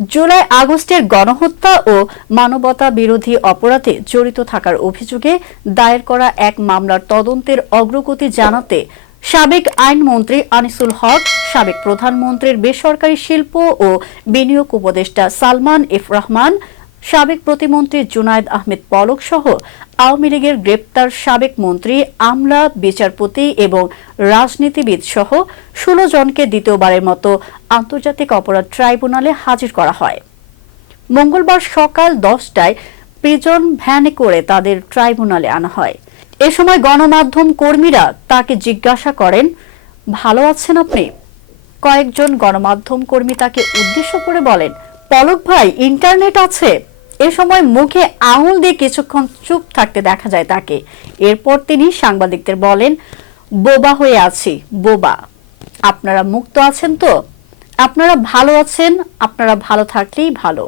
জুলাই আগস্টের গণহত্যা ও মানবতা বিরোধী অপরাধে জড়িত থাকার অভিযোগে দায়ের করা এক মামলার তদন্তের অগ্রগতি জানাতে সাবেক আইনমন্ত্রী আনিসুল হক, সাবেক প্রধানমন্ত্রীর বেসরকারি শিল্প ও বিনিয়োগ উপদেষ্টা সালমান এফ রহমান, সাবেক প্রতিমন্ত্রী জুনায়েদ আহমেদ পলক সহ আওয়ামী লীগের গ্রেপ্তার সাবেক মন্ত্রী, আমলা, বিচারপতি এবং রাজনীতিবিদ সহ ১৬ জনকে দ্বিতীয়বারের মতো আন্তর্জাতিক অপরাধ ট্রাইব্যুনালে হাজির করা হয়। মঙ্গলবার সকাল ১০টায় প্রিজন ভ্যানে করে তাদের ট্রাইব্যুনালে আনা হয়। এ সময় গণমাধ্যম কর্মীরা তাকে জিজ্ঞাসা করেন, ভালো আছেন আপনি? কয়েকজন গণমাধ্যম কর্মী তাকে উদ্দেশ্য করে বলেন, পলক ভাই, ইন্টারনেট আছে? এ সময় মুখে আঙুল দিয়ে কিছুক্ষণ চুপ থাকতে দেখা যায় তাকে। এরপর তিনি সাংবাদিকদের বলেন, বোবা হয়ে আছি, বোবা। আপনারা মুক্ত আছেন তো? আপনারা ভালো আছেন, আপনারা ভালো থাকলেই ভালো।